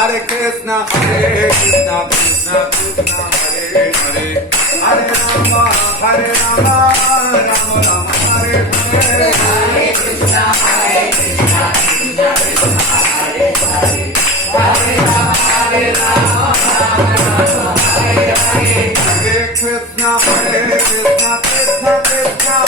Hare Krishna, Krishna Krishna, Hare Hare, Hare Rama, Rama Rama, Hare Hare, Hare Krishna, Krishna Krishna, Hare Hare, Hare Rama, Rama Rama, Hare Hare, Hare Krishna, Krishna Krishna,